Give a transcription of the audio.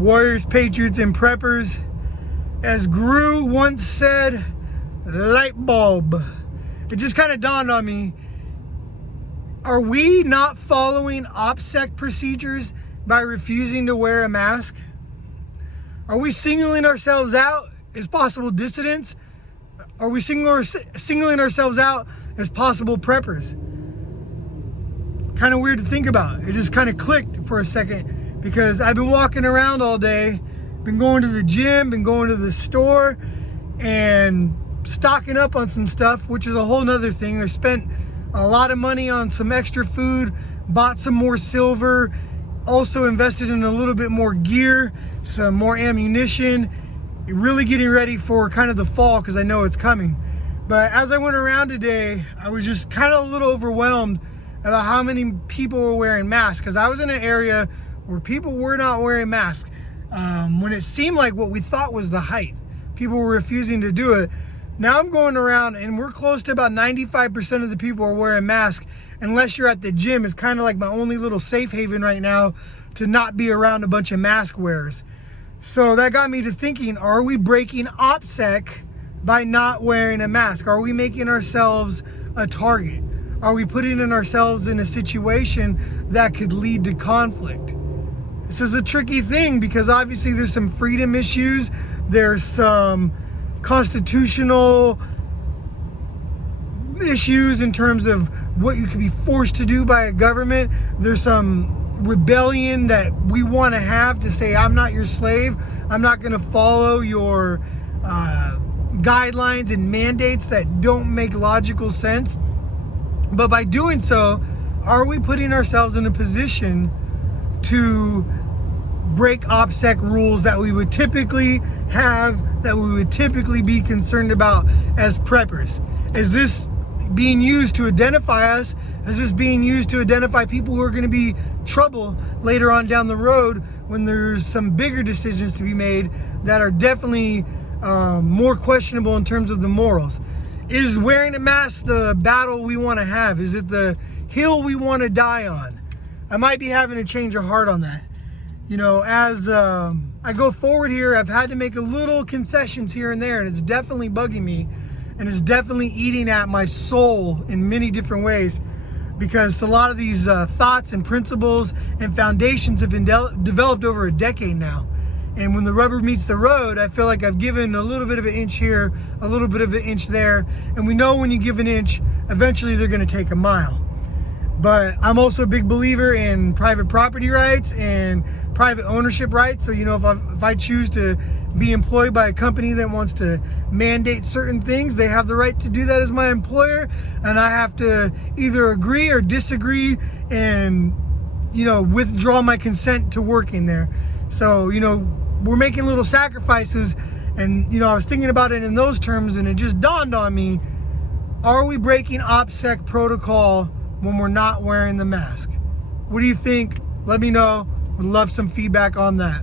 Warriors, Patriots, and Preppers. As Gru once said, light bulb. It just kind of dawned on me. Are we not following OPSEC procedures by refusing to wear a mask? Are we singling ourselves out as possible dissidents? Are we singling ourselves out as possible preppers? Kind of weird to think about. It just kind of clicked for a second because I've been walking around all day, been going to the gym, been going to the store, and stocking up on some stuff, which is a whole nother thing. I spent a lot of money on some extra food, bought some more silver, also invested in a little bit more gear, some more ammunition, really getting ready for kind of the fall because I know it's coming. But as I went around today, I was just kind of a little overwhelmed about how many people were wearing masks, because I was in an area where people were not wearing masks. When it seemed like what we thought was the height, people were refusing to do it. Now I'm going around and we're close to about 95% of the people are wearing masks, unless you're at the gym. It's kind of like my only little safe haven right now to not be around a bunch of mask wearers. So that got me to thinking, are we breaking OPSEC by not wearing a mask? Are we making ourselves a target? Are we putting ourselves in a situation that could lead to conflict? This is a tricky thing because obviously there's some freedom issues. There's some constitutional issues in terms of what you can be forced to do by a government. There's some rebellion that we want to have to say, I'm not your slave. I'm not going to follow your guidelines and mandates that don't make logical sense. But by doing so, are we putting ourselves in a position to break OPSEC rules that we would typically have, that we would typically be concerned about as preppers? Is this being used to identify us? Is this being used to identify people who are going to be trouble later on down the road when there's some bigger decisions to be made that are definitely more questionable in terms of the morals? Is wearing a mask the battle we want to have? Is it the hill we want to die on? I might be having a change of heart on that. You know, as I go forward here, I've had to make a little concessions here and there, and it's definitely bugging me, and it's definitely eating at my soul in many different ways, because a lot of these thoughts and principles and foundations have been developed over a decade now. And when the rubber meets the road, I feel like I've given a little bit of an inch here, a little bit of an inch there. And we know when you give an inch, eventually they're going to take a mile. But I'm also a big believer in private property rights and private ownership rights. So, you know, if I choose to be employed by a company that wants to mandate certain things, they have the right to do that as my employer. And I have to either agree or disagree and, you know, withdraw my consent to working there. So, you know, we're making little sacrifices, and, you know, I was thinking about it in those terms, and it just dawned on me, are we breaking OPSEC protocol when we're not wearing the mask? What do you think? Let me know. Would love some feedback on that.